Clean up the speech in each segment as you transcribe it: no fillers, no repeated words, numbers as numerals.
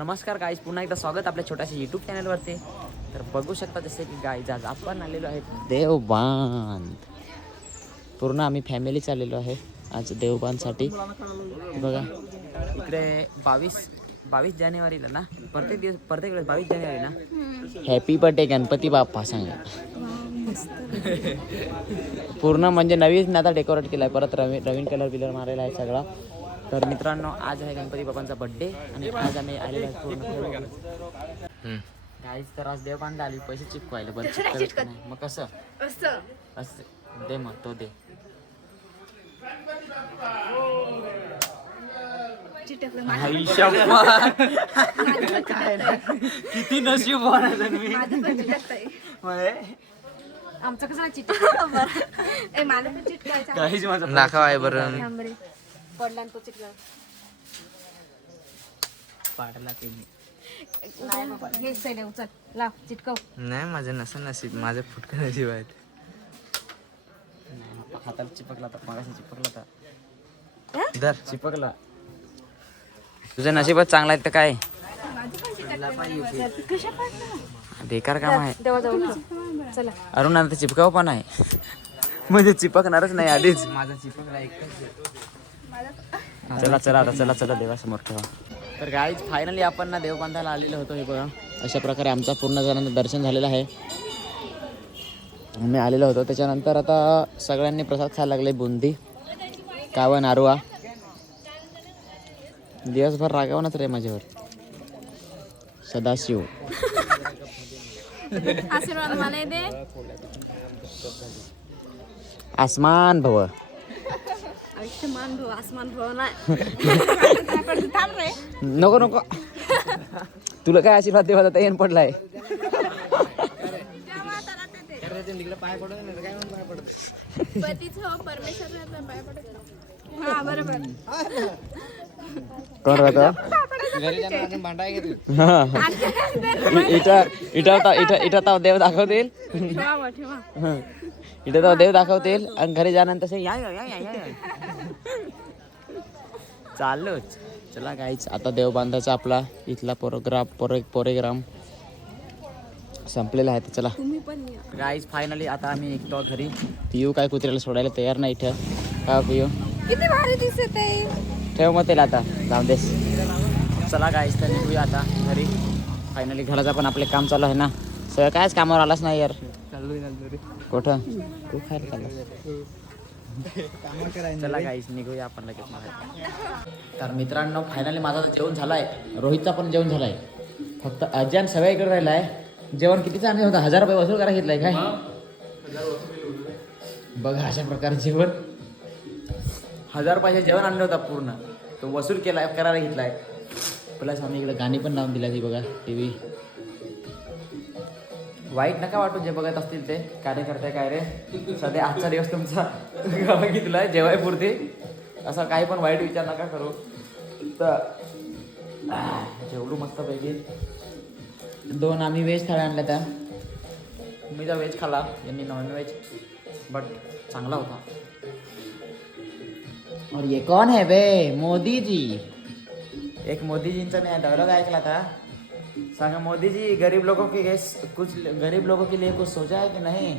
नमस्कार गाईज, पुन्हा एकदा स्वागत आपल्या छोट्याशा यूट्यूब चॅनलवरती. तर बघू शकता जसे की गाईज आज आपण आलेलो आहे देवबांध. पूर्ण आम्ही फॅमिली चाललेलो आहे आज देवबांधसाठी. बघा इकडे 22 जानेवारीला ना, प्रत्येक वेळेस 22 जानेवारी ना हॅपी बर्थडे गणपती बाप्पा सांगा. पूर्ण म्हणजे नवीन आता डेकोरेट केलं आहे, परत नवीन कलर मारायला आहे सगळा. तर मित्रांनो, आज आहे गणपती बाप्पांचा बर्थडे आणि आज आम्ही आलेलो आहे पूर्ण गाईज. तर आज देवबांधला आली, पैसे चिपकवायला बरं चिपकत नाही मग कसं असं दे, मग तो दे. किती नशीब आमचं कसं चिटकायचं दाखव आहे बरं. पडला तो चिटका पाडला ते घे सैले उचल लाव चिटकव. नाही माझं नसं नसीब, माझं फुटकं नसीब आहे. हाताला चिपकला तर मागाशी चिपकला तर धर. चिपकला. तुझं नशीबच चांगला आहे तर काय बेकार काम आहे. देवा जाऊ चला. अरुण आता चिपकाव पण आहे म्हणजे चिपकणारच नाही आधीच. माझा चिपकला एकच. चला चला देवासमोर ठेवा. तर गाईज फायनली आपण ना देवबांधाला आलेलो होतो. हे बघा अशा प्रकारे आमचा पूर्ण जणांचं दर्शन झालेलं आहे. आम्ही आलेलो होतो त्याच्यानंतर आता सगळ्यांनी प्रसाद खायला लागले. बुंदी, कावण, आरुआ. दिवसभर रागावणच रे माझ्यावर. सदाशिव आशीर्वाद मला दे. आसमान भव. आयुष्यमान भव, आसमान भव नाही. नको तुला काय आशीर्वाद देवा आता येण पडलाय. हा बरोबर. कोण राहतं इटा ताव देव दाखवतील. इथं तर देव दाखवतील आणि घरी जाणार तसे या चाललोच. चला गाईच, आता देव बांधायचा आपला इथला पोरेग्राम संपलेला आहे. तर चला गाईज फायनली आता आम्ही निघतो घरी. पियू काय कुत्र्याला सोडायला तयार नाही इथं. का पियू किती भारी दिसत आहे. ठेव मग त्याला आता, जाऊ देस. चला गाईज, तर निघूया आता घरी. फायनली घराचं पण आपले काम चालू आहे ना. सगळं कायच कामावर आलाच नाही यार. कुठं तू खायला चला गाईस, निघूया आपण लगेच. तर मित्रांनो, फायनली माझा जेवण झालाय, रोहितचा पण जेवण झालाय. फक्त अजयन सगळ्या इकडे राहिलाय. जेवण कितीचा आणलं होतं? 1000 रुपये वसूल करायला घेतलाय काय बघा. अशा प्रकारे जेवण 1000 रुपयाचे जेवण आणलं होतं पूर्ण, तो वसूल केलाय, करायला घेतलाय. प्लस आम्ही इकडे गाणी पण लावून दिला. ती बघा टीव्ही. वाईट नका वाटू जे बघत असतील ते. कार्यकर्ते काय रे, सध्या आजचा दिवस तुमचा बघितलाय जेवायपुरती. असं काही पण वाईट विचार नका करू. तर जेवढू मस्तपैकी 2 आम्ही व्हेज थाळ्या आणल्या त्या. मी तर व्हेज खाला, यांनी नॉनव्हेज, बट चांगला होता. और ये कौन है बे? मोदी जी. एक मोदीजींचा नाही डायलॉग ऐकला था. सांगा मोदी जी, गरीब लोगों के लिए कुछ सोचा है कि नहीं?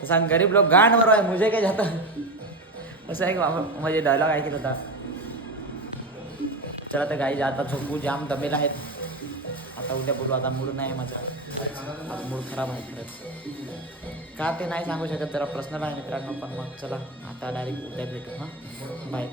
तो सांग गरीब लोग गांड भरो आहे, मुझे काय जाता. असं एक म्हणजे डायलॉग ऐकत होता. चला तर गाई, आता झोपू, जाम दमेला आहेत. आता उद्या बोलू. आता मूड नाही माझा, आज मूड खराब आहे खरंच. का ते नाही सांगू शकत, जरा पर्सनल आहे मित्रांनो. पण मग चला आता डायरेक्ट उद्या भेटू. हां, बाय.